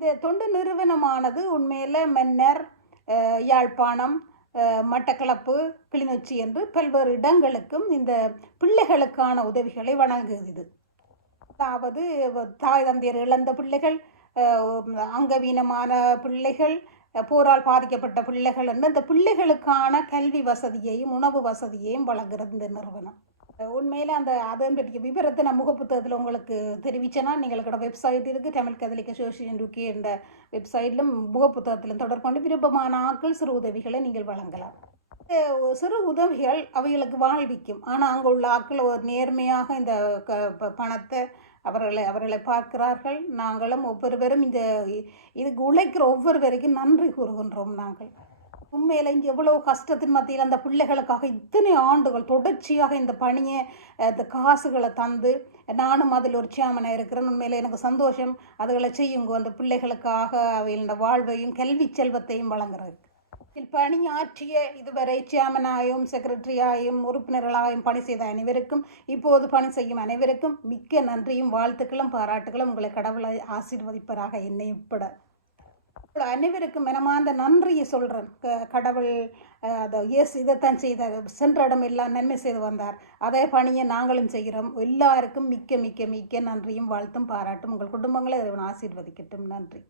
இந்த தொண்டு நிறுவனமானது உண்மையில் மன்னர் யாழ்ப்பாணம் மட்டக்களப்பு கிளிநொச்சி என்று பல்வேறு இடங்களுக்கும் இந்த பிள்ளைகளுக்கான உதவிகளை வழங்குகிறது. அதாவது தாய் தந்தையர் இழந்த பிள்ளைகள் அங்கவீனமான பிள்ளைகள் போரால் பாதிக்கப்பட்ட பிள்ளைகள் என்று அந்த பிள்ளைகளுக்கான கல்வி வசதியையும் உணவு வசதியையும் வழங்குகிறது இந்த நிறுவனம். உண்மையில் அந்த அதன் பற்றிய விபரத்தை நான் முகப்புத்தகத்தில் உங்களுக்கு தெரிவிச்சேன்னா நீங்களோட வெப்சைட் இருக்குது தமிழ் கதலிக்க சோசியன் யூகே என்ற வெப்சைட்டிலும் முகப்புத்தகத்திலும் தொடர்பு விருப்பமான ஆட்கள் சிறு உதவிகளை நீங்கள் வழங்கலாம். இந்த சிறு உதவிகள் அவைகளுக்கு வாழ்விக்கும். ஆனால் அங்கே உள்ள ஆட்கள் ஒரு நேர்மையாக இந்த க பணத்தை அவர்களை அவர்களை பார்க்கிறார்கள். நாங்களும் ஒவ்வொருவரும் இந்த இதுக்கு உழைக்கிற ஒவ்வொருவருக்கும் நன்றி கூறுகின்றோம் நாங்கள். உண்மையில் இங்கே எவ்வளோ கஷ்டத்தின் மத்தியில் அந்த பிள்ளைகளுக்காக இத்தனை ஆண்டுகள் தொடர்ச்சியாக இந்த பணியை இந்த காசுகளை தந்து நானும் அதில் ஒரு சேமனாக இருக்கிறேன். உண்மையில் எனக்கு சந்தோஷம். அதுகளை செய்யுங்க அந்த பிள்ளைகளுக்காக அவைகளோட வாழ்வையும் கல்வி செல்வத்தையும் வழங்குறதுக்கு. இதில் பணியாற்றிய இதுவரை சேர்மனாயும் செக்ரட்டரியாயும் உறுப்பினர்களாயும் பணி செய்த அனைவருக்கும் இப்போது பணி செய்யும் அனைவருக்கும் மிக்க நன்றியும் வாழ்த்துக்களும் பாராட்டுகளும். உங்களை கடவுளை ஆசீர்வதிப்பராக என்னை உட்பட. அனைவருக்கும் மனமார்ந்த நன்றியை சொல்கிறேன் க கடவுள் அதை இயேசு இதைத்தான் செய்தார். சென்ற இடம் எல்லாம் நன்மை செய்து வந்தார். அதே பணியை நாங்களும் செய்கிறோம். எல்லாருக்கும் மிக்க மிக்க மிக்க நன்றியும் வாழ்த்தும் பாராட்டும். உங்கள் குடும்பங்களை இறைவன் ஆசீர்வதிக்கட்டும். நன்றி.